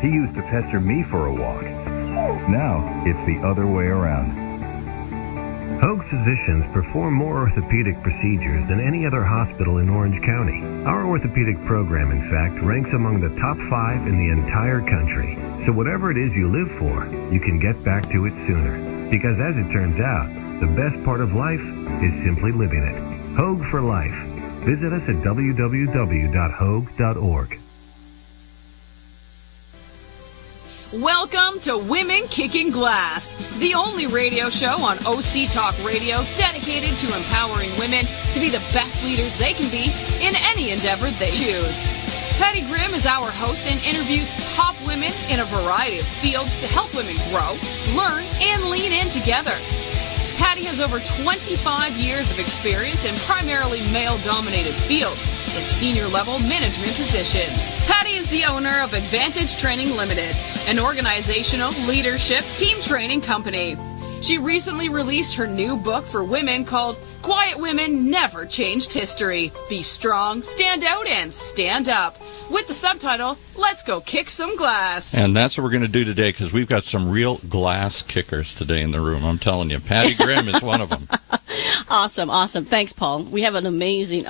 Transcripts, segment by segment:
He used to pester me for a walk. Now, it's the other way around. Hoag's physicians perform more orthopedic procedures than any other hospital in Orange County. Our orthopedic program, in fact, ranks among the top 5 in the entire country. So whatever it is you live for, you can get back to it sooner. Because as it turns out, the best part of life is simply living it. Hoag for life. Visit us at www.hoag.org. Welcome to Women Kicking Glass, the only radio show on OC Talk Radio dedicated to empowering women to be the best leaders they can be in any endeavor they choose. Patty Grimm is our host and interviews top women in a variety of fields to help women grow, learn, and lean in together. Patty has over 25 years of experience in primarily male-dominated fields in senior-level management positions. Patty is the owner of Advantage Training Limited, an organizational leadership team training company. She recently released her new book for women called Quiet Women Never Changed History. Be strong, stand out, and stand up. With the subtitle, Let's Go Kick Some Glass. And that's what we're going to do today, because we've got some real glass kickers today in the room. I'm telling you, Patty Grimm is one of them. Awesome. Thanks, Paul. We have an amazing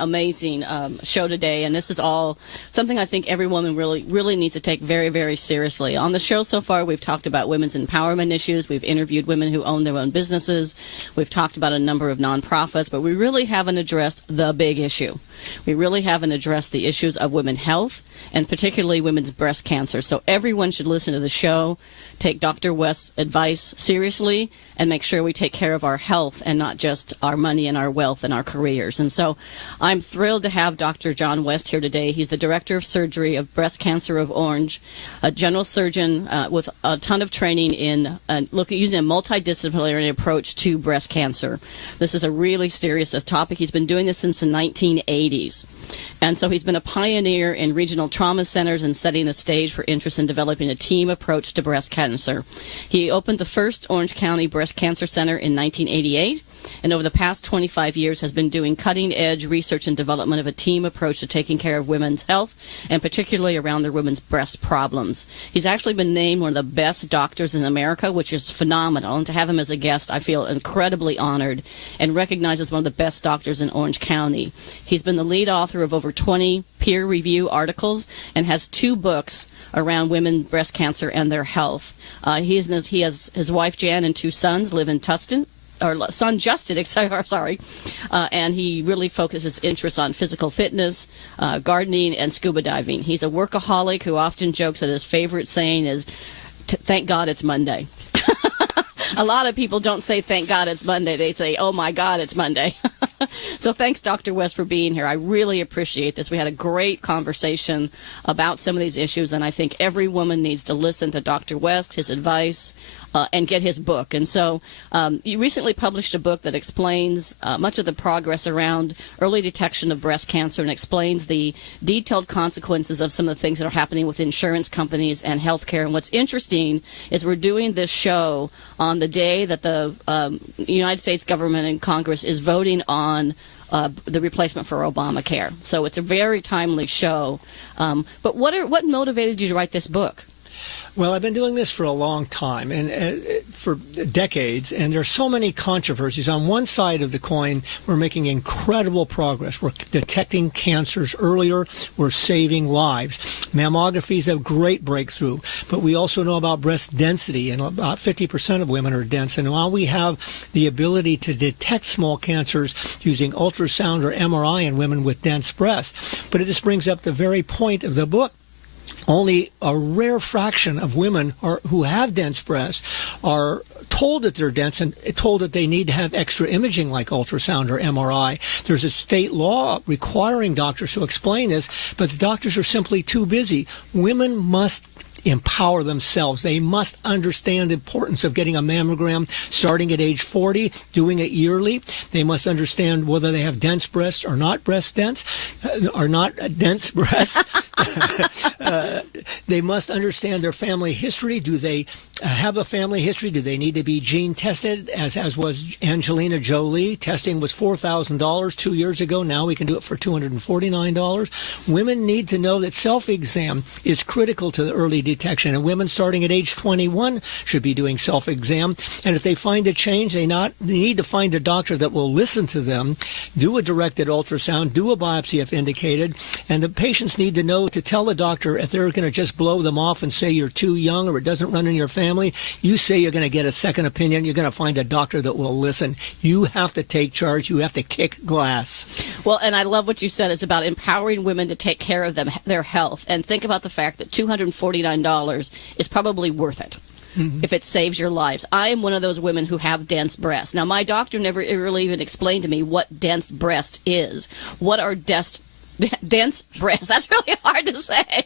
show today, and this is all something I think every woman really needs to take very, very seriously. On the show so far, we've talked about women's empowerment issues. We've interviewed women who own their own businesses. We've talked about a number of nonprofits, but we really haven't addressed the big issue. We really haven't addressed the issues of women's health, and particularly women's breast cancer. So everyone should listen to the show, take Dr. West's advice seriously, and make sure we take care of our health and not just our money and our wealth and our careers. And so I'm thrilled to have Dr. John West here today. He's the Director of Surgery of Breast Cancer of Orange, a general surgeon with a ton of training in using a multi-disciplinary approach to breast cancer. This is a really serious topic. He's been doing this since the 1980s. And so he's been a pioneer in regional trauma centers and setting the stage for interest in developing a team approach to breast cancer. He opened the first Orange County Breast Cancer Center in 1988, and over the past 25 years has been doing cutting-edge research and development of a team approach to taking care of women's health, and particularly around their women's breast problems. He's actually been named one of the best doctors in America, which is phenomenal, and to have him as a guest, I feel incredibly honored, and recognized as one of the best doctors in Orange County. He's been the lead author of over 20 peer-review articles and has 2 books around women, breast cancer, and their health. He has his wife Jan and 2 sons live in Tustin, or son Justin, sorry, and he really focuses his interests on physical fitness, gardening, and scuba diving. He's a workaholic who often jokes that his favorite saying is, "Thank God it's Monday." A lot of people don't say, "Thank God it's Monday." They say, "Oh my God, it's Monday." So thanks, Dr. West, for being here. I really appreciate this. We had a great conversation about some of these issues, and I think every woman needs to listen to Dr. West, his advice, and get his book. And so you recently published a book that explains much of the progress around early detection of breast cancer and explains the detailed consequences of some of the things that are happening with insurance companies and healthcare. And what's interesting is we're doing this show on the day that the United States government and Congress is voting on the replacement for Obamacare. So it's a very timely show. But what motivated you to write this book? Well, I've been doing this for a long time, and for decades, and there are so many controversies. On one side of the coin, we're making incredible progress. We're detecting cancers earlier. We're saving lives. Mammography is a great breakthrough, but we also know about breast density, and about 50% of women are dense. And while we have the ability to detect small cancers using ultrasound or MRI in women with dense breasts, but it just brings up the very point of the book. Only a rare fraction of women who have dense breasts are told that they're dense and told that they need to have extra imaging like ultrasound or MRI. There's a state law requiring doctors to explain this, but the doctors are simply too busy. Women must empower themselves. They must understand the importance of getting a mammogram starting at age 40, doing it yearly. They must understand whether they have dense breasts or not dense breasts. They must understand their family history. Do they have a family history? Do they need to be gene tested, as was Angelina Jolie? Testing was $4,000 2 years ago. Now we can do it for $249. Women need to know that self-exam is critical to the early detection, and women starting at age 21 should be doing self-exam. And if they find a change, they need to find a doctor that will listen to them, do a directed ultrasound, do a biopsy if indicated, and the patients need to know to tell the doctor if they're going to just blow them off and say you're too young or it doesn't run in your family. You say you're going to get a second opinion. You're going to find a doctor that will listen. You have to take charge. You have to kick glass. Well, and I love what you said. It's about empowering women to take care of their health. And think about the fact that $249 is probably worth it. Mm-hmm. If it saves your lives. I am one of those women who have dense breasts. Now, my doctor never really even explained to me what dense breast is. What are dense breasts? That's really hard to say.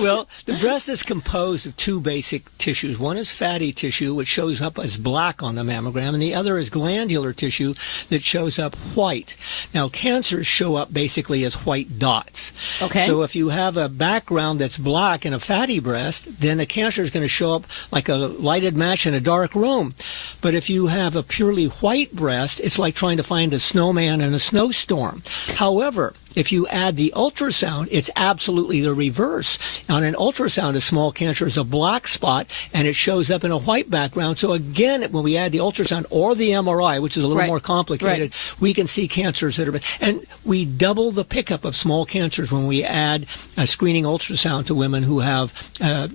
Well, the breast is composed of two basic tissues. One is fatty tissue, which shows up as black on the mammogram, and the other is glandular tissue that shows up white. Now, cancers show up basically as white dots. Okay. So if you have a background that's black in a fatty breast, then the cancer is going to show up like a lighted match in a dark room. But if you have a purely white breast, it's like trying to find a snowman in a snowstorm. However, if you add the ultrasound, it's absolutely the reverse. On an ultrasound, a small cancer is a black spot, and it shows up in a white background. So again, when we add the ultrasound or the MRI, which is a little more complicated, we can see cancers that are... And we double the pickup of small cancers when we add a screening ultrasound to women who have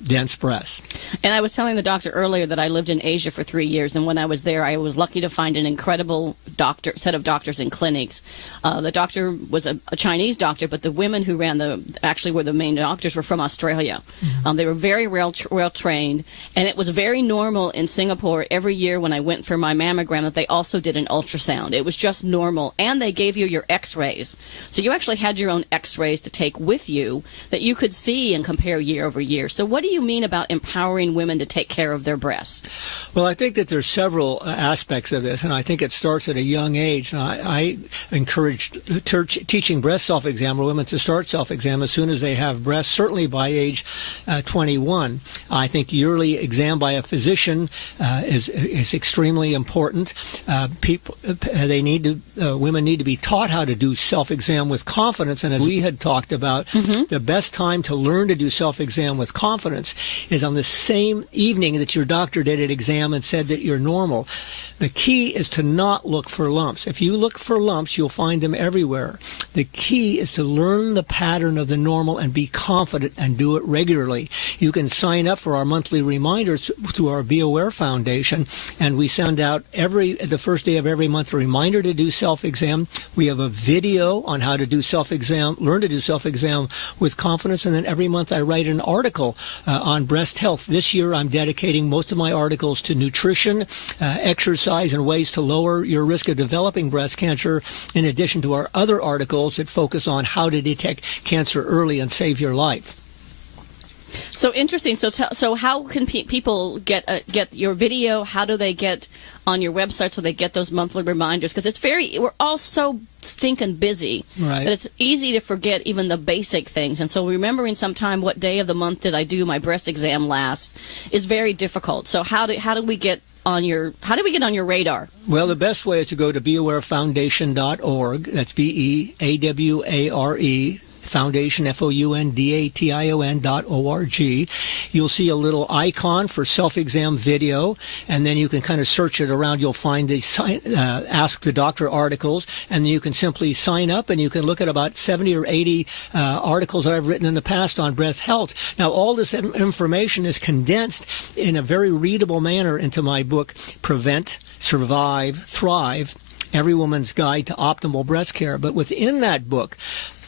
dense breasts. And I was telling the doctor earlier that I lived in Asia for 3 years, and when I was there, I was lucky to find an incredible set of doctors and clinics. The doctor was a Chinese doctor, but the women who actually were the main doctors were from Australia. Mm-hmm. They were very well trained, and it was very normal in Singapore every year when I went for my mammogram that they also did an ultrasound. It was just normal, and they gave you your x-rays. So you actually had your own x-rays to take with you that you could see and compare year over year. So what do you mean about empowering women to take care of their breasts? Well, I think that there's several aspects of this, and I think it starts at a young age. And I encourage teaching breast self-exam women to start self-exam as soon as they have breasts, certainly by age 21. I think yearly exam by a physician is extremely important. Women need to be taught how to do self-exam with confidence, and as we had talked about, the best time to learn to do self-exam with confidence is on the same evening that your doctor did an exam and said that you're normal. The key is to not look for lumps. If you look for lumps, you'll find them everywhere. The key is to learn the pattern of the normal and be confident and do it regularly. You can sign up for our monthly reminders through our Be Aware Foundation, and we send out the first day of every month a reminder to do self-exam. We have a video on how to do self-exam, learn to do self-exam with confidence, and then every month I write an article on breast health. This year I'm dedicating most of my articles to nutrition, exercise, and ways to lower your risk of developing breast cancer, in addition to our other articles that focus on how to detect cancer early and save your life. So interesting. So how can people get your video? How do they get on your website so they get those monthly reminders? Because we're all so stinking busy that it's easy to forget even the basic things. And so remembering sometime what day of the month did I do my breast exam last is very difficult. So how do we get on your radar? Well, the best way is to go to beawarefoundation.org. That's BEAWARE. Foundation, FOUNDATION.org. You'll see a little icon for self-exam video, and then you can kind of search it around. You'll find the Ask the Doctor articles, and then you can simply sign up, and you can look at about 70 or 80 articles that I've written in the past on breast health. Now, all this information is condensed in a very readable manner into my book, Prevent, Survive, Thrive, Every Woman's Guide to Optimal Breast Care. But within that book,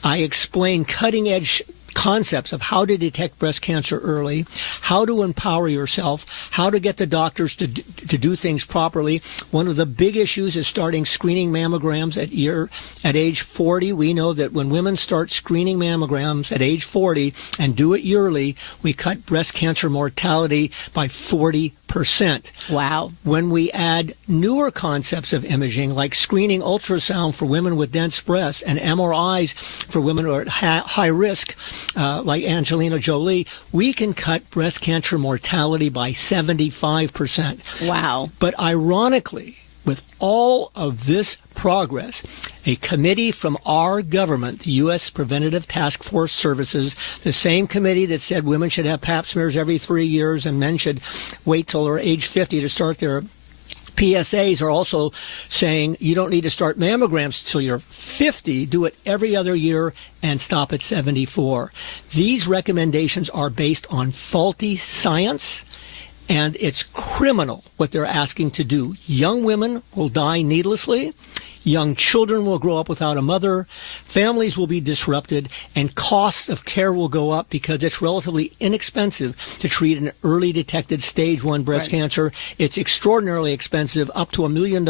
I explain cutting-edge concepts of how to detect breast cancer early, how to empower yourself, how to get the doctors to do things properly. One of the big issues is starting screening mammograms at age 40. We know that when women start screening mammograms at age 40 and do it yearly, we cut breast cancer mortality by 40%. Wow. When we add newer concepts of imaging, like screening ultrasound for women with dense breasts and MRIs for women who are at high risk, like Angelina Jolie, we can cut breast cancer mortality by 75%. Wow. But ironically, with all of this progress, a committee from our government, the U.S. Preventative Task Force Services, the same committee that said women should have pap smears every 3 years and men should wait till they're age 50 to start their PSAs, are also saying you don't need to start mammograms until you're 50, do it every other year and stop at 74. These recommendations are based on faulty science, and it's criminal what they're asking to do. Young women will die needlessly. Young children will grow up without a mother. Families will be disrupted, and costs of care will go up because it's relatively inexpensive to treat an early detected stage 1 breast cancer. It's extraordinarily expensive, up to $1 million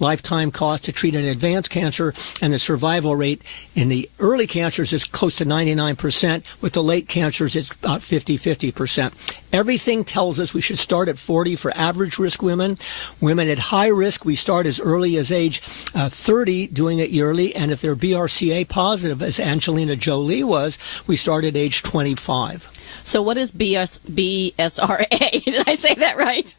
lifetime cost to treat an advanced cancer, and the survival rate in the early cancers is close to 99%. With the late cancers, it's about 50%. Everything tells us we should start at 40 for average risk women. Women at high risk, we start as early as age 30, doing it yearly, and if they're BRCA positive, as Angelina Jolie was, we start at age 25. So what is BSRA? Did I say that right?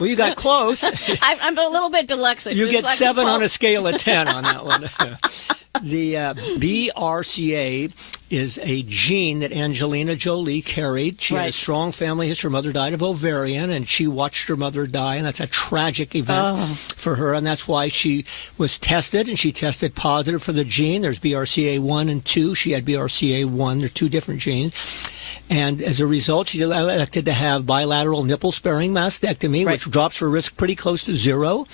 Well, you got close. I'm a little bit dyslexic. You get 7 on a scale of 10 on that one. The BRCA is a gene that Angelina Jolie carried. She had a strong family history. Her mother died of ovarian, and she watched her mother die, and that's a tragic event for her, and that's why she was tested, and she tested positive for the gene. There's BRCA1 and 2. She had BRCA1. They're 2 different genes. And as a result, she elected to have bilateral nipple-sparing mastectomy, which drops her risk pretty close to 0.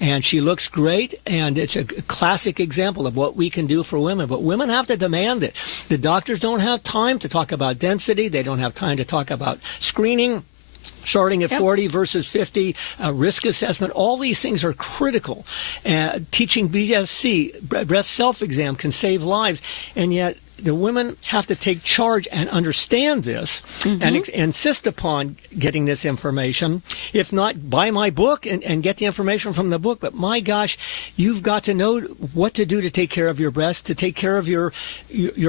And she looks great, and it's a classic example of what we can do for women. But women have to demand it. The doctors don't have time to talk about density. They don't have time to talk about screening. Starting at 40 versus 50, risk assessment, all these things are critical. Teaching BSC, breast self-exam, can save lives, and yet the women have to take charge and understand this and insist upon getting this information. If not, buy my book and get the information from the book. But my gosh, you've got to know what to do to take care of your breast, to take care of your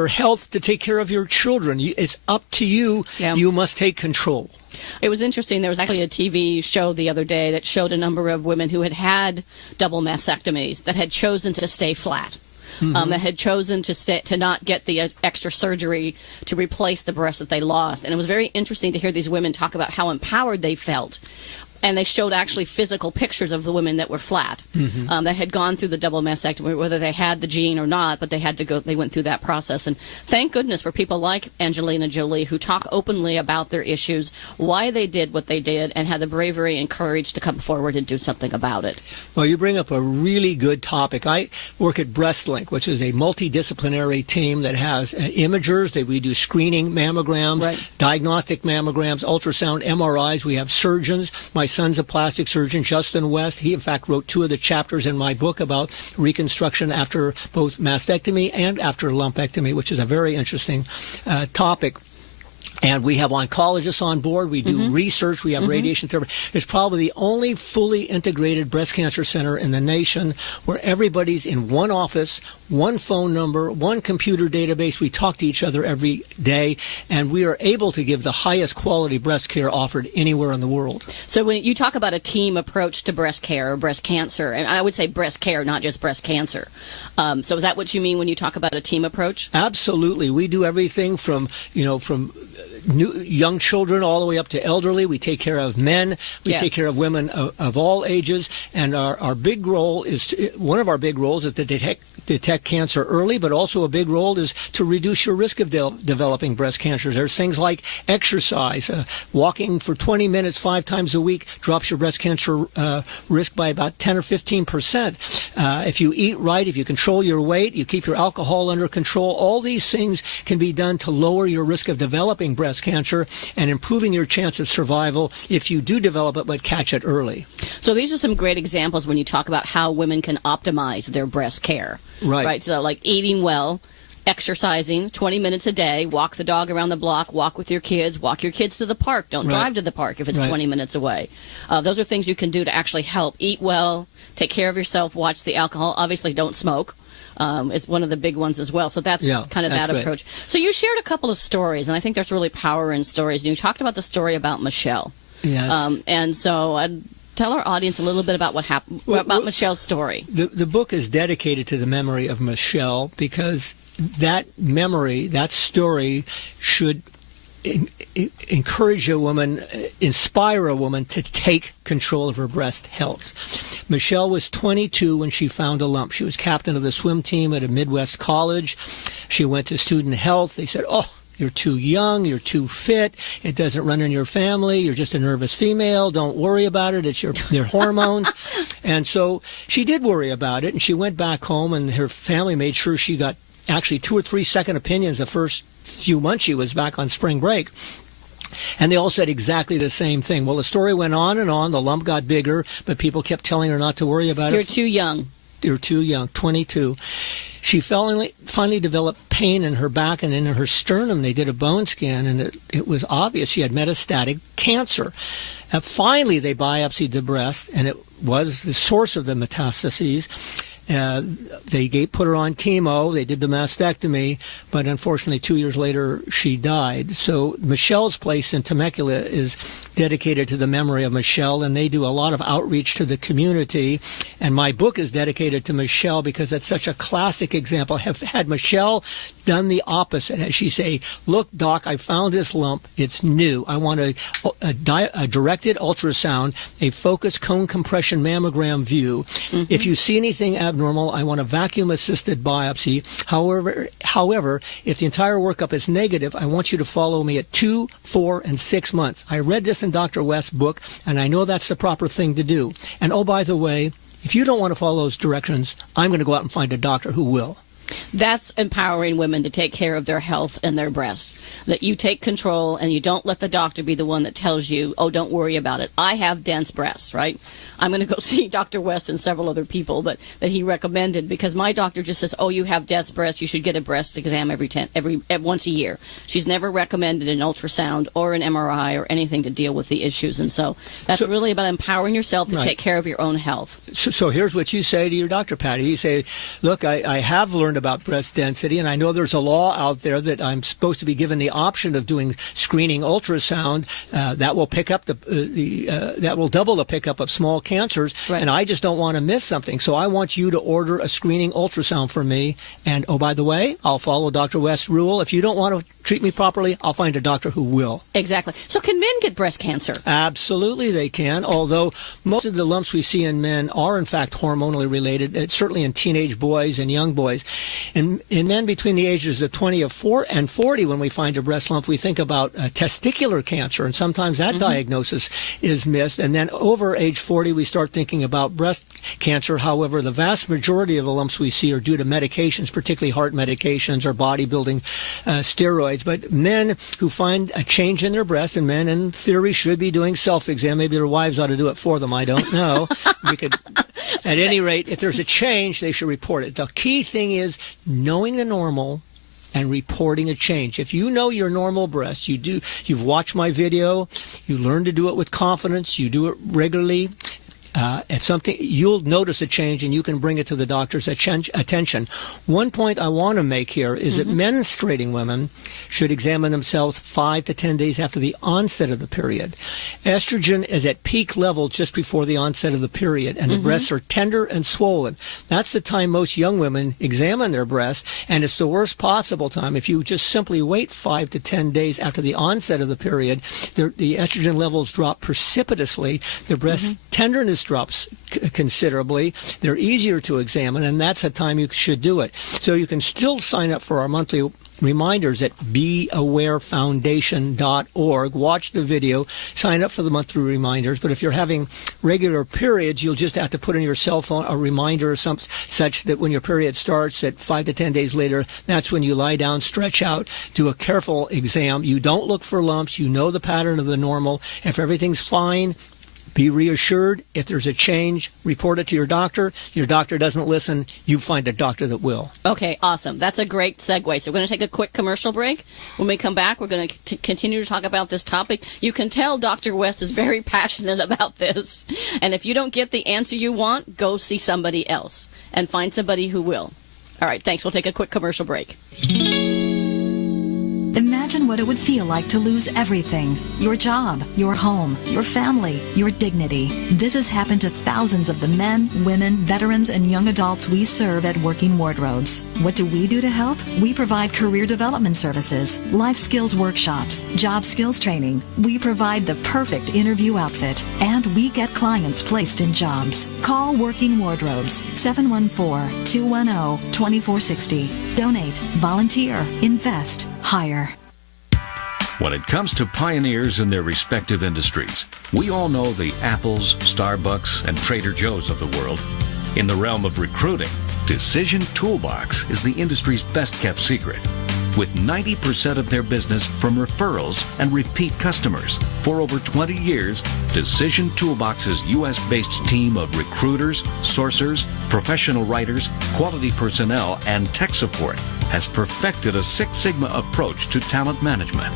health, to take care of your children. It's up to you. Yeah. You must take control. It was interesting. There was actually a TV show the other day that showed a number of women who had had double mastectomies that had chosen to stay flat. That had chosen to not get the extra surgery to replace the breast that they lost. And it was very interesting to hear these women talk about how empowered they felt. And they showed actually physical pictures of the women that were flat, that had gone through the double mastectomy, whether they had the gene or not, but they had to go. They went through that process. And thank goodness for people like Angelina Jolie who talk openly about their issues, why they did what they did, and had the bravery and courage to come forward and do something about it. Well, you bring up a really good topic. I work at BreastLink, which is a multi-disciplinary team that has imagers. We do screening mammograms, diagnostic mammograms, ultrasound, MRIs. We have surgeons. My son's a plastic surgeon, Justin West. He, in fact, wrote 2 of the chapters in my book about reconstruction after both mastectomy and after lumpectomy, which is a very interesting topic. And we have oncologists on board. We do research. We have radiation therapy. It's probably the only fully integrated breast cancer center in the nation where everybody's in one office, one phone number, one computer database. We talk to each other every day, and we are able to give the highest quality breast care offered anywhere in the world. So when you talk about a team approach to breast care or breast cancer, and I would say breast care, not just breast cancer. So is that what you mean when you talk about a team approach? Absolutely. We do everything from young children all the way up to elderly. We take care of men. We take care of women of all ages. And our big role is, one of our big roles is to detect cancer early, but also a big role is to reduce your risk of developing breast cancer. There's things like exercise. Walking for 20 minutes 5 times a week drops your breast cancer risk by about 10 or 15%. If you eat right, if you control your weight, you keep your alcohol under control, all these things can be done to lower your risk of developing breast cancer and improving your chance of survival if you do develop it but catch it early. So these are some great examples when you talk about how women can optimize their breast care. Right. So like eating well, exercising 20 minutes a day, walk the dog around the block, walk with your kids, walk your kids to the park. Don't drive to the park if it's 20 minutes away. Those are things you can do to actually help. Eat well, take care of yourself, watch the alcohol. Obviously, don't smoke. Is one of the big ones as well. So that's kind of that approach. So you shared a couple of stories, and I think there's really power in stories. And you talked about the story about Michelle. Yes. And so tell our audience a little bit about what happened, about Michelle's story. The book is dedicated to the memory of Michelle because that memory, that story should encourage a woman, inspire a woman to take control of her breast health. Michelle was 22 when she found a lump. She was captain of the swim team at a Midwest college. She went to student health. They said, "Oh, you're too young, you're too fit, it doesn't run in your family, you're just a nervous female, don't worry about it, it's your hormones." And so she did worry about it, and she went back home, and her family made sure she got actually 2 or 3 second opinions the first few months she was back on spring break. And they all said exactly the same thing. Well, the story went on and on. The lump got bigger, but people kept telling her not to worry about it. You're too young. You're too young, 22. She finally developed pain in her back and in her sternum. They did a bone scan, and it was obvious she had metastatic cancer. And finally, they biopsied the breast, and it was the source of the metastases. They put her on chemo. They did the mastectomy, but unfortunately, 2 years later, she died. So Michelle's place in Temecula is dedicated to the memory of Michelle, and they do a lot of outreach to the community. And my book is dedicated to Michelle because it's such a classic example. Had Michelle done the opposite, as she say, "Look, doc, I found this lump. It's new. I want a directed ultrasound, a focused cone compression mammogram view. If you see anything abnormal, I want a vacuum-assisted biopsy. However, if the entire workup is negative, I want you to follow me at 2, 4, and 6 months. I read this in Dr. West's book, and I know that's the proper thing to do. And oh, by the way, if you don't want to follow those directions, I'm going to go out and find a doctor who will." That's empowering women to take care of their health and their breasts. That you take control and you don't let the doctor be the one that tells you, "Oh, don't worry about it. I have dense breasts," right? I'm going to go see Dr. West and several other people that he recommended because my doctor just says, "Oh, you have dense breasts. You should get a breast exam once a year." She's never recommended an ultrasound or an MRI or anything to deal with the issues. And so that's really about empowering yourself to take care of your own health. So here's what you say to your doctor, Patty. You say, "Look, I have learned about breast density, and I know there's a law out there that I'm supposed to be given the option of doing screening ultrasound that will pick up that will double the pickup of small cancers, and I just don't want to miss something. So I want you to order a screening ultrasound for me. And oh, by the way, I'll follow Dr. West's rule. If you don't want to treat me properly, I'll find a doctor who will." Exactly. So can men get breast cancer? Absolutely they can, although most of the lumps we see in men are in fact hormonally related, certainly in teenage boys and young boys. In men between the ages of 20 and 40, when we find a breast lump, we think about testicular cancer, and sometimes that diagnosis is missed. And then over age 40, we start thinking about breast cancer. However, the vast majority of the lumps we see are due to medications, particularly heart medications or bodybuilding steroids. But men who find a change in their breast, and men in theory should be doing self-exam. Maybe their wives ought to do it for them. I don't know. At any rate, if there's a change, they should report it. The key thing is knowing the normal and reporting a change. If you know your normal breast, you've watched my video, you learn to do it with confidence, you do it regularly. If something, you'll notice a change and you can bring it to the doctor's attention. One point I want to make here is that menstruating women should examine themselves 5 to 10 days after the onset of the period. Estrogen is at peak level just before the onset of the period, and the breasts are tender and swollen. That's the time most young women examine their breasts, and it's the worst possible time. If you just simply wait 5 to 10 days after the onset of the period, the estrogen levels drop precipitously. The breast tenderness drops considerably. They're easier to examine, and that's the time you should do it. So you can still sign up for our monthly reminders at beawarefoundation.org. Watch the video, sign up for the monthly reminders. But if you're having regular periods, you'll just have to put in your cell phone a reminder or such that when your period starts at 5 to 10 days later, that's when you lie down, stretch out, do a careful exam. You don't look for lumps. You know the pattern of the normal. If everything's fine, Be reassured. If there's a change, report it to your doctor. Your doctor doesn't listen, you find a doctor that will. Okay, awesome. That's a great segue. So we're going to take a quick commercial break. When we come back, we're going to continue to talk about this topic. You can tell Dr. West is very passionate about this. And if you don't get the answer you want, go see somebody else and find somebody who will. All right, thanks. We'll take a quick commercial break. Imagine what it would feel like to lose everything. Your job, your home, your family, your dignity. This has happened to thousands of the men, women, veterans, and young adults we serve at Working Wardrobes. What do we do to help? We provide career development services, life skills workshops, job skills training. We provide the perfect interview outfit, and we get clients placed in jobs. Call Working Wardrobes, 714-210-2460. Donate, volunteer, invest, hire. When it comes to pioneers in their respective industries, we all know the Apples, Starbucks, and Trader Joe's of the world. In the realm of recruiting, Decision Toolbox is the industry's best-kept secret, with 90% of their business from referrals and repeat customers. For over 20 years, Decision Toolbox's U.S.-based team of recruiters, sourcers, professional writers, quality personnel, and tech support has perfected a Six Sigma approach to talent management.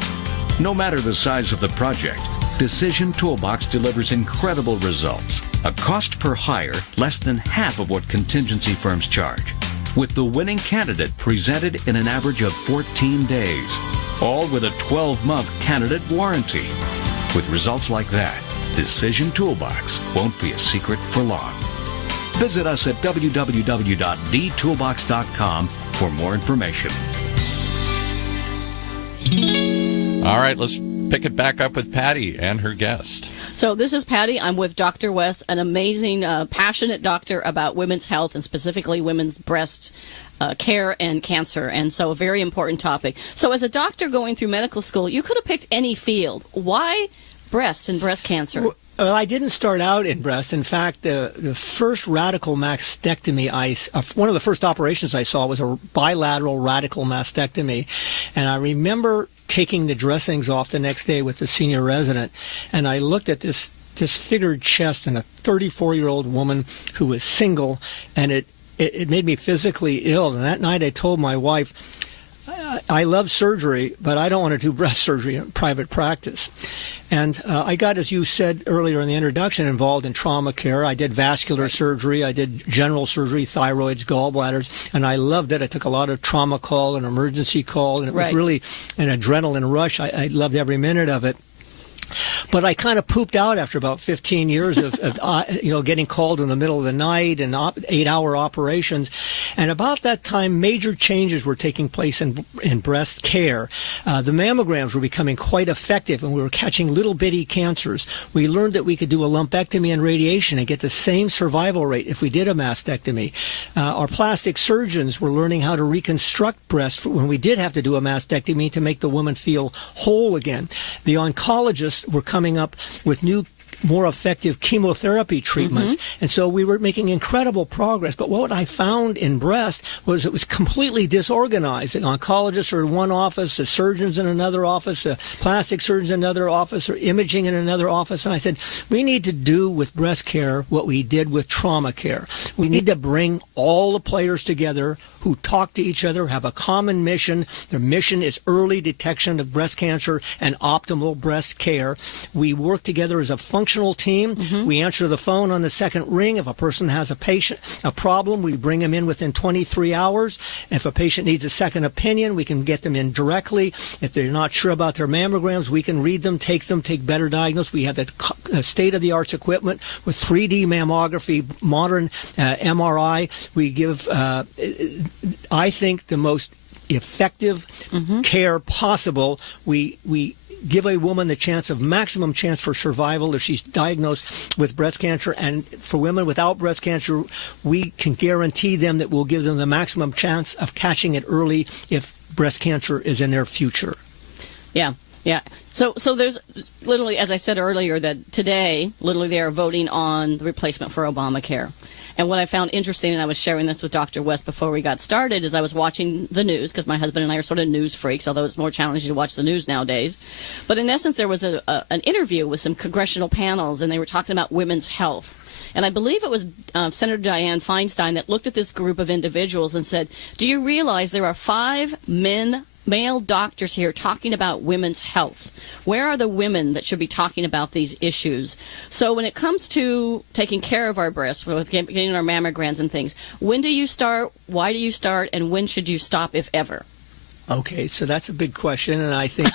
No matter the size of the project, Decision Toolbox delivers incredible results. A cost per hire less than half of what contingency firms charge, with the winning candidate presented in an average of 14 days, all with a 12-month candidate warranty. With results like that, Decision Toolbox won't be a secret for long. Visit us at www.dtoolbox.com for more information. All right, let's pick it back up with Patty and her guest. So this is Patty. I'm with Dr. West, an amazing, passionate doctor about women's health and specifically women's breast care and cancer. And so a very important topic. So as a doctor going through medical school, you could have picked any field. Why breasts and breast cancer? Well, I didn't start out in breast. In fact, the first radical mastectomy, one of the first operations I saw was a bilateral radical mastectomy. And I remember taking the dressings off the next day with the senior resident, and I looked at this disfigured chest and a 34-year-old woman who was single, and it made me physically ill. And that night I told my wife, I love surgery, but I don't want to do breast surgery in private practice. And I got, as you said earlier in the introduction, involved in trauma care. I did vascular surgery. I did general surgery, thyroids, gallbladders, and I loved it. I took a lot of trauma call and emergency call, and it was really an adrenaline rush. I loved every minute of it. But I kind of pooped out after about 15 years of getting called in the middle of the night and 8-hour operations. And about that time, major changes were taking place in breast care. The mammograms were becoming quite effective, and we were catching little bitty cancers. We learned that we could do a lumpectomy and radiation and get the same survival rate if we did a mastectomy. Our plastic surgeons were learning how to reconstruct breasts when we did have to do a mastectomy to make the woman feel whole again. The oncologists were coming up with new, more effective chemotherapy treatments. And so we were making incredible progress. But what I found in breast was it was completely disorganized. The oncologists are in one office, the surgeons in another office, the plastic surgeons in another office, or imaging in another office. And I said, we need to do with breast care what we did with trauma care. We need to bring all the players together who talk to each other, have a common mission. Their mission is early detection of breast cancer and optimal breast care. We work together as a functional team. We answer the phone on the second ring. If a person has a problem, we bring them in within 23 hours. If a patient needs a second opinion, we can get them in directly. If they're not sure about their mammograms, we can read them, take better diagnosis. We have the state-of-the-art equipment with 3D mammography, modern MRI. We give I think the most effective care possible. We give a woman the maximum chance for survival if she's diagnosed with breast cancer. And for women without breast cancer, we can guarantee them that we'll give them the maximum chance of catching it early if breast cancer is in their future. Yeah. So there's literally, as I said earlier, that today, literally they are voting on the replacement for Obamacare. And what I found interesting, and I was sharing this with Dr. West before we got started, is I was watching the news, because my husband and I are sort of news freaks, although it's more challenging to watch the news nowadays. But in essence, there was an interview with some congressional panels, and they were talking about women's health. And I believe it was Senator Dianne Feinstein that looked at this group of individuals and said, do you realize there are 5 male doctors here talking about women's health? Where are the women that should be talking about these issues? So when it comes to taking care of our breasts, with getting our mammograms and things, when do you start, why do you start, and when should you stop, if ever? Okay, so that's a big question, and I think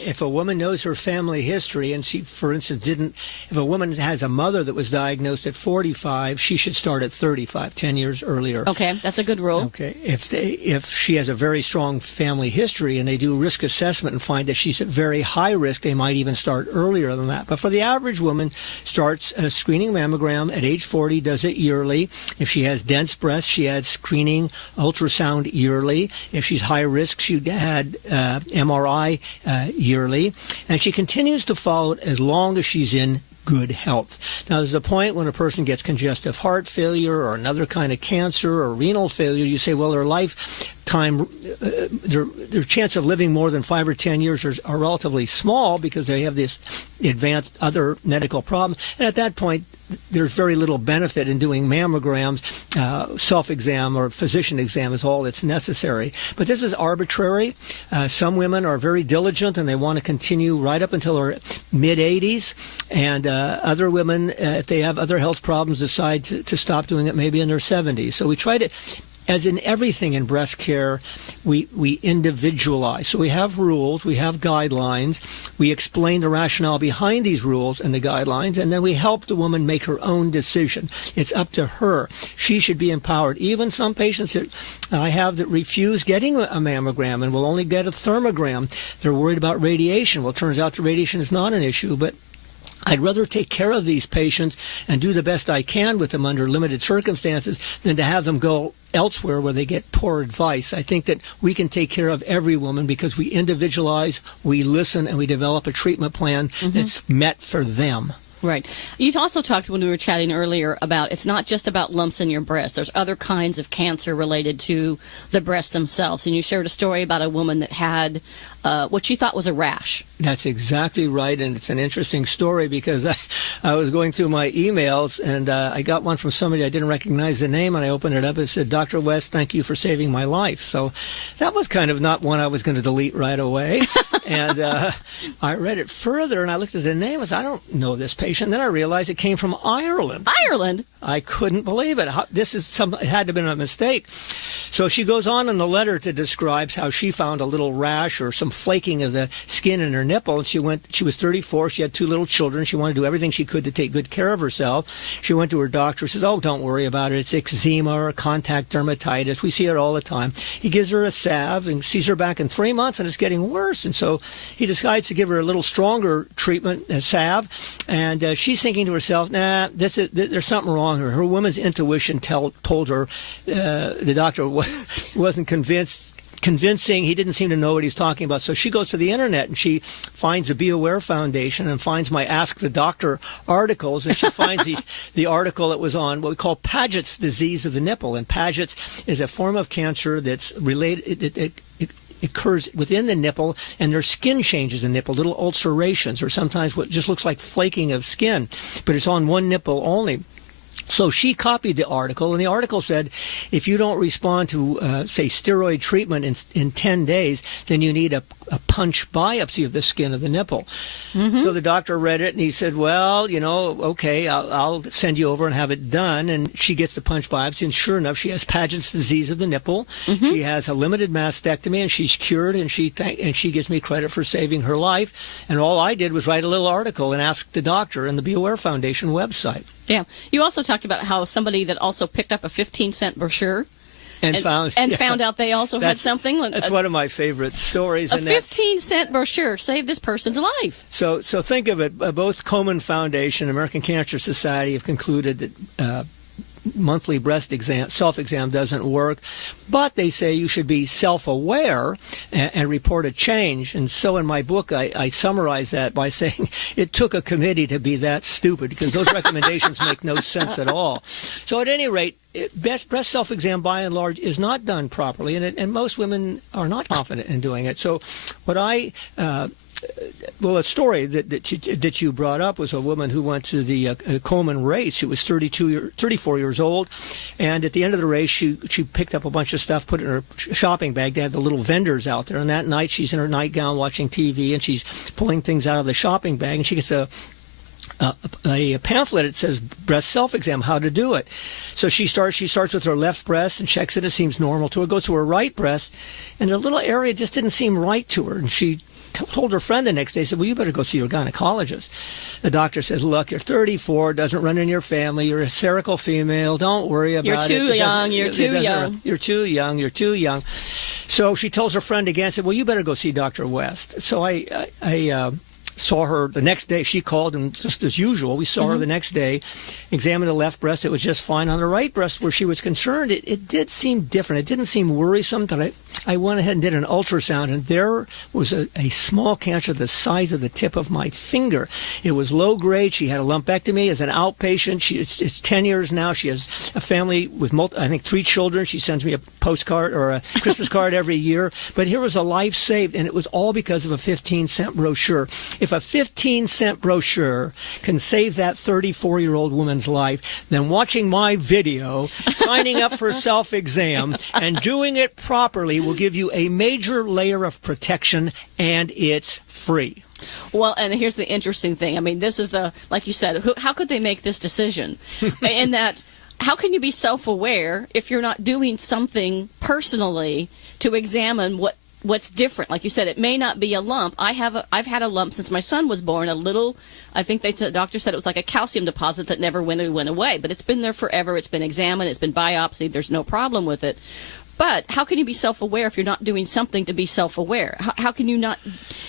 if a woman knows her family history, and she, for instance, if a woman has a mother that was diagnosed at 45, she should start at 35, 10 years earlier. Okay, that's a good rule. Okay, if she has a very strong family history and they do risk assessment and find that she's at very high risk, they might even start earlier than that. But for the average woman, starts a screening mammogram at age 40, does it yearly. If she has dense breasts, she had screening ultrasound yearly. If she's high risk, she had MRI yearly, and she continues to follow it as long as she's in good health. Now, there's a point when a person gets congestive heart failure or another kind of cancer or renal failure, you say, well, their lifetime, their chance of living more than 5 or 10 years are relatively small because they have this advanced other medical problem. And at that point, there's very little benefit in doing mammograms. Self-exam or physician exam is all that's necessary. But this is arbitrary. Some women are very diligent and they want to continue right up until their mid-80s. And other women, if they have other health problems, decide to stop doing it maybe in their 70s. So we try to, as in everything in breast care, we individualize. So we have rules, we have guidelines, we explain the rationale behind these rules and the guidelines, and then we help the woman make her own decision. It's up to her. She should be empowered. Even some patients that I have that refuse getting a mammogram and will only get a thermogram, they're worried about radiation. Well, it turns out the radiation is not an issue, but I'd rather take care of these patients and do the best I can with them under limited circumstances than to have them go elsewhere where they get poor advice. I think that we can take care of every woman because we individualize, we listen, and we develop a treatment plan that's met for them. Right. You also talked when we were chatting earlier about it's not just about lumps in your breast. There's other kinds of cancer related to the breasts themselves. And you shared a story about a woman that had what she thought was a rash. That's exactly right, and it's an interesting story because I was going through my emails, and I got one from somebody I didn't recognize the name, and I opened it up and it said, Dr. West, thank you for saving my life. So that was kind of not one I was going to delete right away. And I read it further, and I looked at the name, and said, I don't know this patient. Then I realized it came from Ireland. Ireland? I couldn't believe it. It had to have been a mistake. So she goes on in the letter to describe how she found a little rash or some flaking of the skin in her nipple. And she was 34. She had 2 little children. She wanted to do everything she could to take good care of herself. She went to her doctor. Says, oh, don't worry about it. It's eczema or contact dermatitis. We see it all the time. He gives her a salve and sees her back in 3 months, and it's getting worse. And so he decides to give her a little stronger treatment, a salve. And she's thinking to herself, nah, there's something wrong here. Her woman's intuition told her the doctor wasn't convincing. He didn't seem to know what he's talking about. So she goes to the internet and she finds the Be Aware Foundation and finds my Ask the Doctor articles, and she finds the article that was on what we call Paget's disease of the nipple. And Paget's is a form of cancer that's related. It occurs within the nipple, and there's skin changes in the nipple, little ulcerations, or sometimes what just looks like flaking of skin, but it's on one nipple only. So she copied the article, and the article said, if you don't respond to, say, steroid treatment in 10 days, then you need a punch biopsy of the skin of the nipple. So the doctor read it, and he said, well, okay, I'll send you over and have it done. And she gets the punch biopsy, and sure enough, she has Paget's disease of the nipple. She has a limited mastectomy, and she's cured, and she gives me credit for saving her life. And all I did was write a little article and ask the doctor in the Be Aware Foundation website. Yeah. You also talked about how somebody that also picked up a 15-cent brochure and found out they also had something. That's one of my favorite stories. A 15-cent brochure saved this person's life. So think of it. Both Komen Foundation and American Cancer Society have concluded that monthly breast exam, self-exam doesn't work. But they say you should be self-aware and report a change. And so in my book, I summarize that by saying it took a committee to be that stupid, because those recommendations make no sense at all. So at any rate, breast self-exam by and large is not done properly, and most women are not confident in doing it. So what a story that you brought up was a woman who went to the Coleman race. She was 34 years old, and at the end of the race, she picked up a bunch of stuff, put it in her shopping bag. They have the little vendors out there, and that night she's in her nightgown watching TV, and she's pulling things out of the shopping bag, and she gets a pamphlet. It says breast self-exam, how to do it. So she starts with her left breast and checks it. It seems normal to her. Goes to her right breast, and her little area just didn't seem right to her, and she told her friend the next day, said, well, you better go see your gynecologist. The doctor says, look, you're 34, doesn't run in your family, you're a hysterical female, don't worry about it. You're too young. So she tells her friend again, said, well, you better go see Dr. West. So I saw her the next day. She called, and just as usual, we saw her the next day, examined the left breast. It was just fine. On the right breast, where she was concerned, it did seem different. It didn't seem worrisome, but I went ahead and did an ultrasound, and there was a small cancer the size of the tip of my finger. It was low grade. She had a lumpectomy as an outpatient. It's 10 years now. She has a family with, I think, 3 children. She sends me a postcard or a Christmas card every year. But here was a life saved, and it was all because of a 15-cent brochure. If a 15-cent brochure can save that 34-year-old woman's life, then watching my video, signing up for self-exam, and doing it properly will give you a major layer of protection, and it's free. Well, and here's the interesting thing. I mean, this is like you said, how could they make this decision? In that, how can you be self-aware if you're not doing something personally to examine what's different? Like you said, it may not be a lump. I've had a lump since my son was born. I think the doctor said it was like a calcium deposit that never went away, but it's been there forever. It's been examined. It's been biopsied. There's no problem with it. But how can you be self-aware if you're not doing something to be self-aware? How can you not,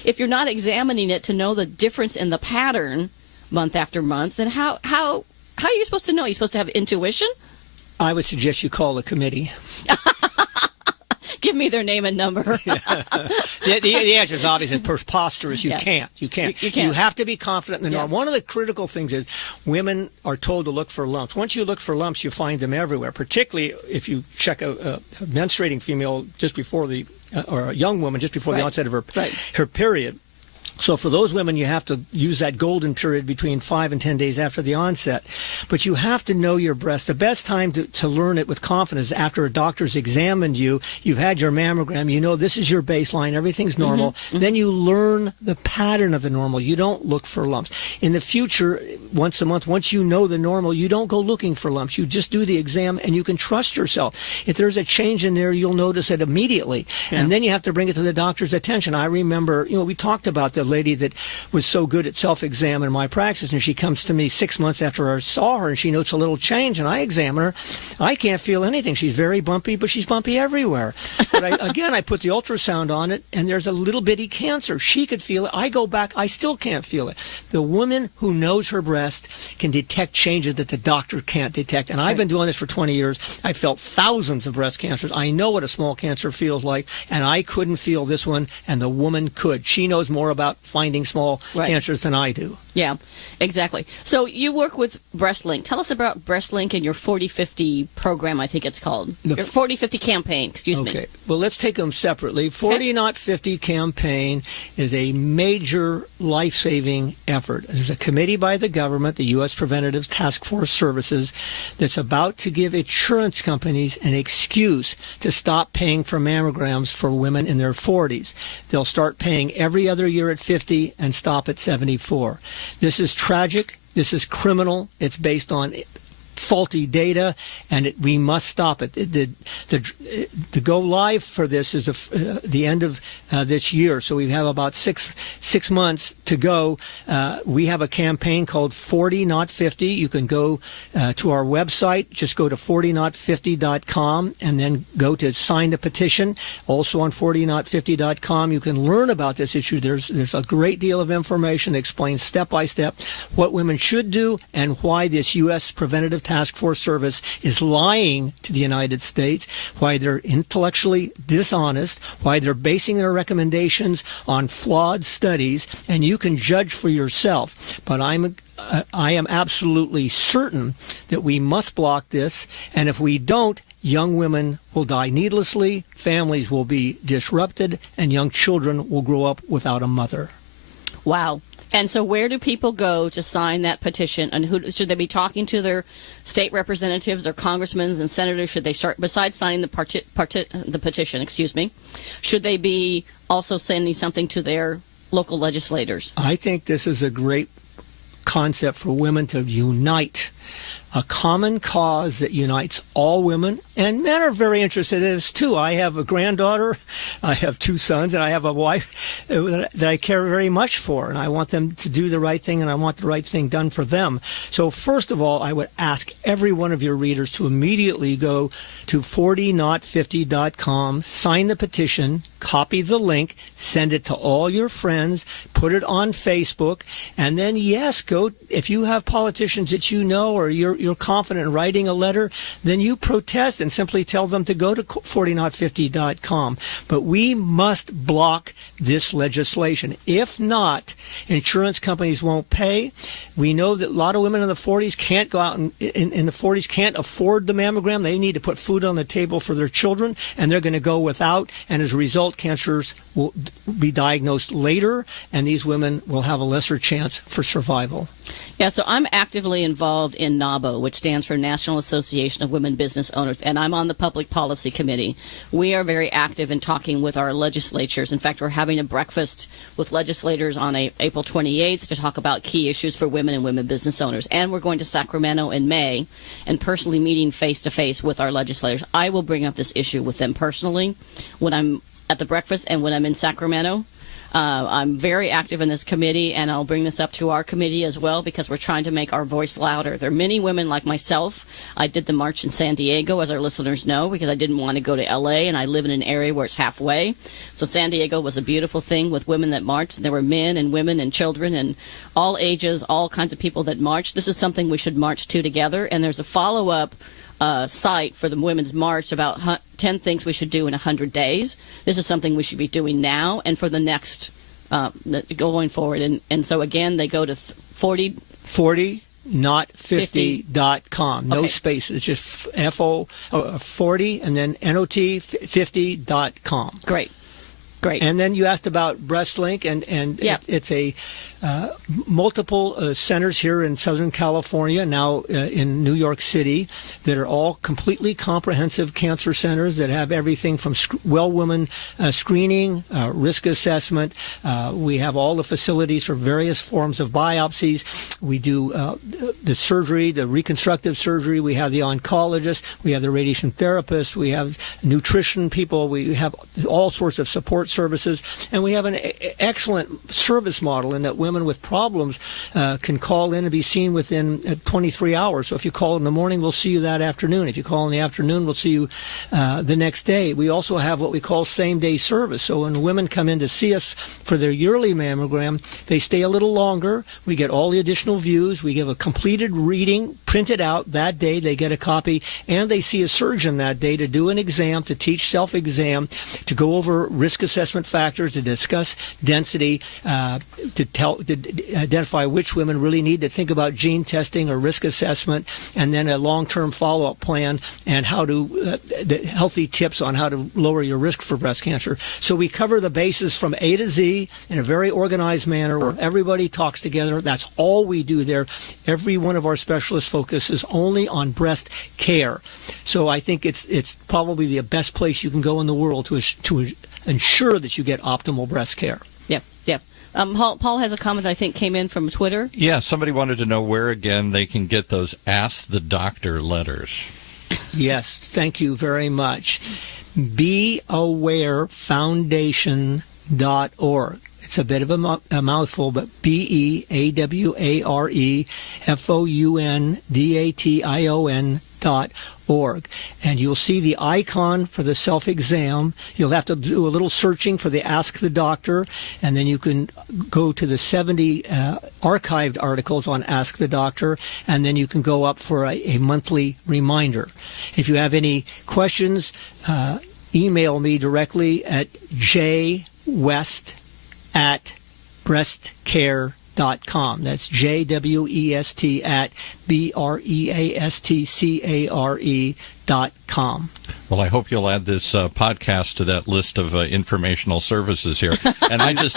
if you're not examining it to know the difference in the pattern month after month, then how are you supposed to know? Are you supposed to have intuition? I would suggest you call the committee. Give me their name and number. The answer is obvious. It's preposterous. You can't. You have to be confident in the norm. One of the critical things is women are told to look for lumps. Once you look for lumps, you find them everywhere, particularly if you check a menstruating female just before or a young woman just before the onset of her period. So for those women, you have to use that golden period between 5 and 10 days after the onset. But you have to know your breast. The best time to learn it with confidence is after a doctor's examined you, you've had your mammogram, you know this is your baseline, everything's normal. Then you learn the pattern of the normal. You don't look for lumps. In the future, once a month, once you know the normal, you don't go looking for lumps. You just do the exam, and you can trust yourself. If there's a change in there, you'll notice it immediately. Yeah. And then you have to bring it to the doctor's attention. I remember, we talked about the lady that was so good at self-exam in my practice, and she comes to me 6 months after I saw her, and she notes a little change, and I examine her. I can't feel anything. She's very bumpy, but she's bumpy everywhere. But I put the ultrasound on it, and there's a little bitty cancer. She could feel it. I go back. I still can't feel it. The woman who knows her breast can detect changes that the doctor can't detect, and I've been doing this for 20 years. I felt thousands of breast cancers. I know what a small cancer feels like, and I couldn't feel this one, and the woman could. She knows more about finding small cancers than I do. Yeah, exactly. So you work with BreastLink. Tell us about BreastLink and your 40-50 program, I think it's called. Your 40-50 campaign, excuse me. Okay. Well, let's take them separately. 40 Not 50 campaign is a major life-saving effort. There's a committee by the government, the U.S. Preventative Task Force Services, that's about to give insurance companies an excuse to stop paying for mammograms for women in their 40s. They'll start paying every other year at 50 and stop at 74. This is tragic. This is criminal. It's based on faulty data, and we must stop it. The go live for this is the end of this year, so we have about six months to go. We have a campaign called 40 Not 50. You can go to our website. Just go to 40not50.com and then go to sign the petition. Also on 40not50.com, you can learn about this issue. There's a great deal of information that explains step by step what women should do and why this U.S. Preventative Task Force Service is lying to the United States, why they're intellectually dishonest, why they're basing their recommendations on flawed studies, and you can judge for yourself. But I am absolutely certain that we must block this, and if we don't, young women will die needlessly, families will be disrupted, and young children will grow up without a mother. Wow. And so where do people go to sign that petition? And who should they be talking to? Their state representatives, their congressmen and senators? Should they start, besides signing the petition, should they be also sending something to their local legislators? I think this is a great concept for women to unite. A common cause that unites all women, and men are very interested in this too. I have a granddaughter, I have 2 sons, and I have a wife that I care very much for, and I want them to do the right thing, and I want the right thing done for them. So first of all, I would ask every one of your readers to immediately go to 40not50.com, sign the petition, copy the link, send it to all your friends, put it on Facebook, and then, yes, go, if you have politicians that you know or you're confident in writing a letter, then you protest and simply tell them to go to 40not50.com. But we must block this legislation. If not, insurance companies won't pay. We know that a lot of women in the 40s can't go out in the 40s can't afford the mammogram. They need to put food on the table for their children, and they're going to go without, and as a result, cancers will be diagnosed later, and these women will have a lesser chance for survival. Yeah, so I'm actively involved in NAWBO, which stands for National Association of Women Business Owners, and I'm on the Public Policy Committee. We are very active in talking with our legislatures. In fact, we're having a breakfast with legislators on April 28th to talk about key issues for women and women business owners. And we're going to Sacramento in May and personally meeting face-to-face with our legislators. I will bring up this issue with them personally when I'm at the breakfast and when I'm in Sacramento. I'm very active in this committee, and I'll bring this up to our committee as well because we're trying to make our voice louder. There are many women like myself. I did the march in San Diego, as our listeners know, because I didn't want to go to L.A., and I live in an area where it's halfway. So San Diego was a beautiful thing with women that marched. There were men and women and children and all ages, all kinds of people that marched. This is something we should march to together, and there's a follow-up site for the Women's March about 10 things we should do in 100 days. This is something we should be doing now and for the next, going forward. And so, again, they go to 40not50.com. No spaces, just 40 and then NOT50.com. Great. And then you asked about BreastLink, and yep. It's a multiple centers here in Southern California, now in New York City, that are all completely comprehensive cancer centers that have everything from women screening, risk assessment. We have all the facilities for various forms of biopsies. We do the surgery, the reconstructive surgery. We have the oncologist. We have the radiation therapist. We have nutrition people. We have all sorts of support services, and we have an excellent service model in that women with problems can call in and be seen within 23 hours. So if you call in the morning, we'll see you that afternoon. If you call in the afternoon, we'll see you the next day. We also have what we call same-day service. So when women come in to see us for their yearly mammogram, they stay a little longer. We get all the additional views. We give a completed reading, printed out that day. They get a copy, and they see a surgeon that day to do an exam, to teach self-exam, to go over risk assessment factors, to discuss density, to identify which women really need to think about gene testing or risk assessment, and then a long-term follow-up plan and how to the healthy tips on how to lower your risk for breast cancer. So we cover the bases from A to Z in a very organized manner where everybody talks together. That's all we do there. Every one of our specialists focuses only on breast care. So I think it's probably the best place you can go in the world to ensure that you get optimal breast care. Yep. Paul has a comment that I think came in from Twitter. Yeah, somebody wanted to know where, again, they can get those Ask the Doctor letters. Yes, thank you very much. BeAwareFoundation.org. It's a bit of a mouthful, but BeAwareFoundation.org. selfexam.org, and you'll see the icon for the self-exam. You'll have to do a little searching for the Ask the Doctor, and then you can go to the 70 archived articles on Ask the Doctor, and then you can go up for a monthly reminder. If you have any questions, email me directly at jwest@breastcare.com. That's JWEST at BREASTCARE.com. Well, I hope you'll add this podcast to that list of informational services here. And this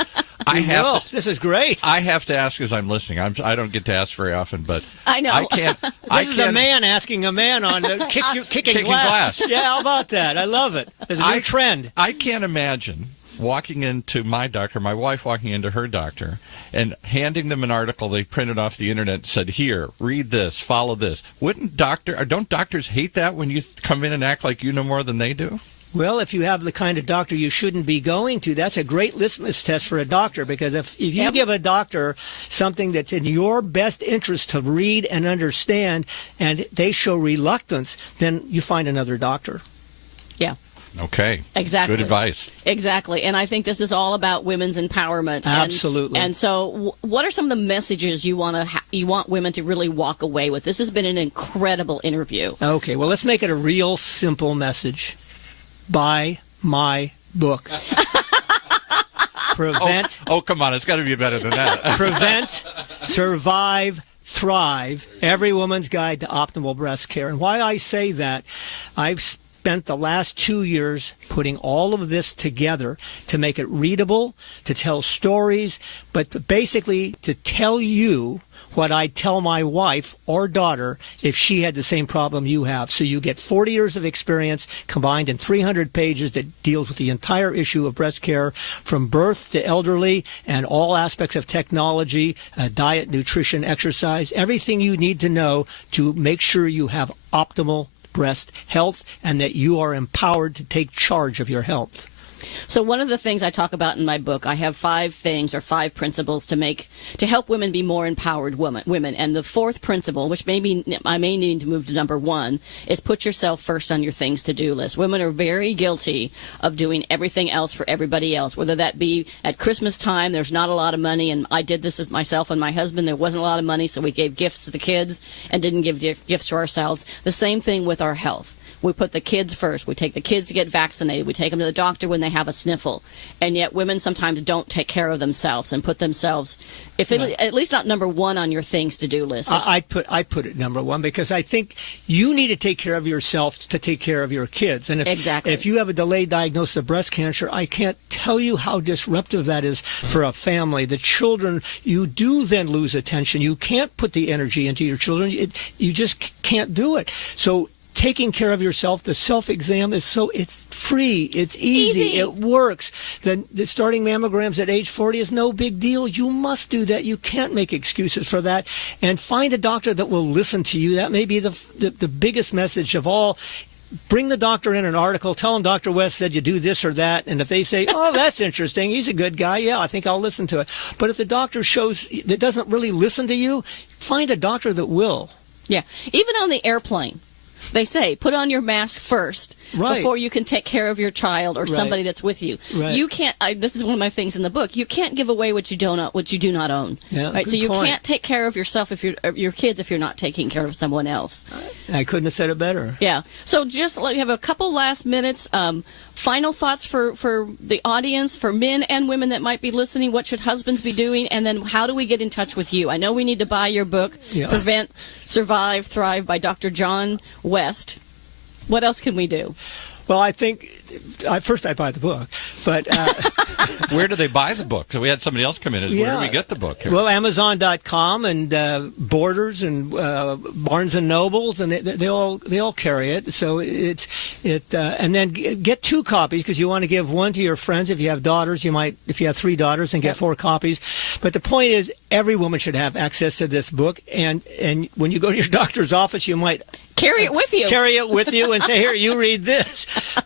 is great. I have to ask as I'm listening. I don't get to ask very often, but I know. I can't. This is a man asking a man on the kicking glass. Yeah, how about that? I love it. It's a new trend. I can't imagine walking into my doctor, my wife walking into her doctor, and handing them an article they printed off the internet and said, "Here, read this, follow this." Don't doctors hate that when you come in and act like you know more than they do? Well, if you have the kind of doctor you shouldn't be going to, that's a great litmus test for a doctor, because if you give a doctor something that's in your best interest to read and understand, and they show reluctance, then you find another doctor. Yeah. Okay. Exactly. Good advice. Exactly. And I think this is all about women's empowerment. Absolutely. And so what are some of the messages you want women to really walk away with? This has been an incredible interview. Okay. Well, let's make it a real simple message. Buy my book. Prevent. Oh, come on. It's got to be better than that. Prevent, Survive, Thrive. Every Woman's Guide to Optimal Breast Care. And why I say that, I've spent the last 2 years putting all of this together to make it readable, to tell stories, but basically to tell you what I'd tell my wife or daughter if she had the same problem you have. So you get 40 years of experience combined in 300 pages that deals with the entire issue of breast care, from birth to elderly, and all aspects of technology, diet, nutrition, exercise, everything you need to know to make sure you have optimal breast health and that you are empowered to take charge of your health. So one of the things I talk about in my book, I have 5 things or 5 principles to help women be more empowered women. And the 4th principle, which I may need to move to number 1, is put yourself first on your things to do list. Women are very guilty of doing everything else for everybody else, whether that be at Christmas time, there's not a lot of money, and I did this as myself and my husband, there wasn't a lot of money, so we gave gifts to the kids and didn't give gifts to ourselves. The same thing with our health. We put the kids first. We take the kids to get vaccinated. We take them to the doctor when they have a sniffle. And yet women sometimes don't take care of themselves and put themselves, at least not number 1 on your things to do list. I put it number 1 because I think you need to take care of yourself to take care of your kids. And if you have a delayed diagnosis of breast cancer, I can't tell you how disruptive that is for a family. The children, you do then lose attention. You can't put the energy into your children. You just can't do it. So taking care of yourself, the self-exam it's free, it's easy, it works. The starting mammograms at age 40 is no big deal. You must do that. You can't make excuses for that. And find a doctor that will listen to you. That may be the biggest message of all. Bring the doctor in an article, tell them Dr. West said you do this or that, and if they say, oh, that's interesting, he's a good guy, yeah, I think I'll listen to it. But if the doctor shows that doesn't really listen to you, find a doctor that will. Yeah, even on the airplane. They say, put on your mask first before you can take care of your child or somebody that's with you. Right. You can't. This is one of my things in the book. You can't give away what you do not own. Yeah, right. So you point. can't take care of yourself your kids if you're not taking care of someone else. I couldn't have said it better. Yeah. So just we have a couple last minutes. Final thoughts for the audience, for men and women that might be listening. What should husbands be doing? And then how do we get in touch with you? I know we need to buy your book, Prevent, Survive, Thrive by Dr. John West. What else can we do? Well, I think first I buy the book, but where do they buy the book? So we had somebody else come in. Where do we get the book? Here? Well, Amazon.com and Borders and Barnes and Nobles, and they all carry it. So and then get 2 copies because you want to give one to your friends. If you have daughters, if you have 3 daughters, then get 4 copies. But the point is, every woman should have access to this book. And when you go to your doctor's office, you might Carry it with you. Carry it with you and say, here, you read this.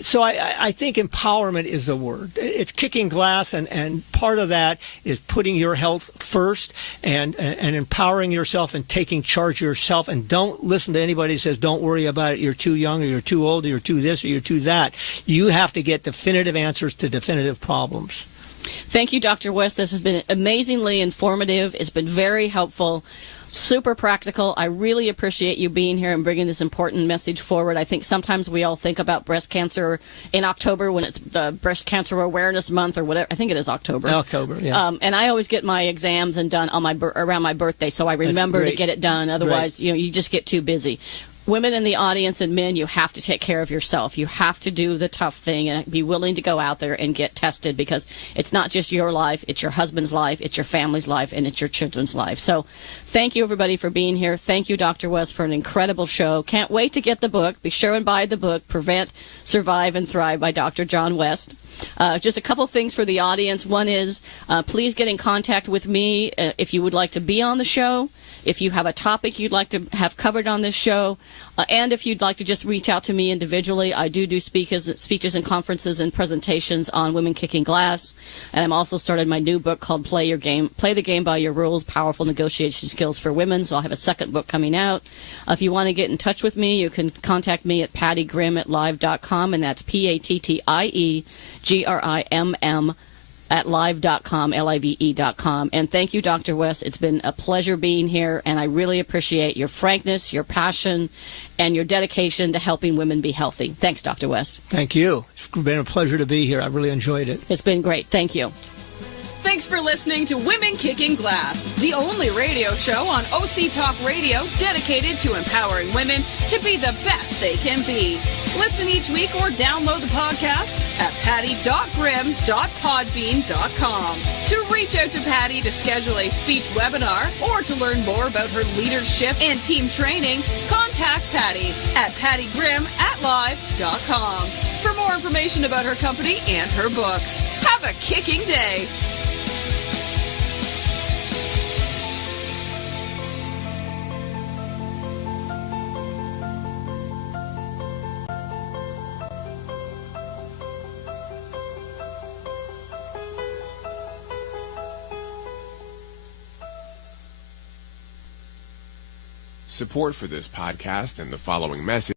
So I think empowerment is the word. It's kicking glass, and part of that is putting your health first and empowering yourself and taking charge of yourself. And don't listen to anybody who says, don't worry about it, you're too young, or you're too old, or you're too this, or you're too that. You have to get definitive answers to definitive problems. Thank you, Dr. West. This has been amazingly informative. It's been very helpful, super practical. I really appreciate you being here and bringing this important message forward. I think sometimes we all think about breast cancer in October when it's the Breast Cancer Awareness Month or whatever. I think it is October. October, yeah. And I always get my exams and done on around my birthday, so I remember to get it done. Otherwise, you just get too busy. Women in the audience and men, you have to take care of yourself. You have to do the tough thing and be willing to go out there and get tested, because it's not just your life, it's your husband's life, it's your family's life, and it's your children's life. So thank you, everybody, for being here. Thank you, Dr. West, for an incredible show. Can't wait to get the book. Be sure and buy the book, Prevent, Survive, and Thrive by Dr. John West. Just a couple things for the audience. One is please get in contact with me if you would like to be on the show, if you have a topic you'd like to have covered on this show, and if you'd like to just reach out to me individually. I do speeches and conferences and presentations on women kicking glass, and I'm also started my new book called Play the Game by Your Rules, Powerful Negotiation Skills for Women. So I'll have a second book coming out. If you want to get in touch with me, you can contact me at pattygrimm@live.com, and that's PATTIEGRIMM at live.com, live.com. And thank you, Dr. West. It's been a pleasure being here, and I really appreciate your frankness, your passion, and your dedication to helping women be healthy. Thanks, Dr. West. Thank you. It's been a pleasure to be here. I really enjoyed it. It's been great. Thank you. Thanks for listening to Women Kicking Glass, the only radio show on OC Talk Radio dedicated to empowering women to be the best they can be. Listen each week or download the podcast at patty.grimm.podbean.com. To reach out to Patty to schedule a speech webinar or to learn more about her leadership and team training, contact Patty at pattygrimm@live.com for more information about her company and her books. Have a kicking day. Support for this podcast and the following message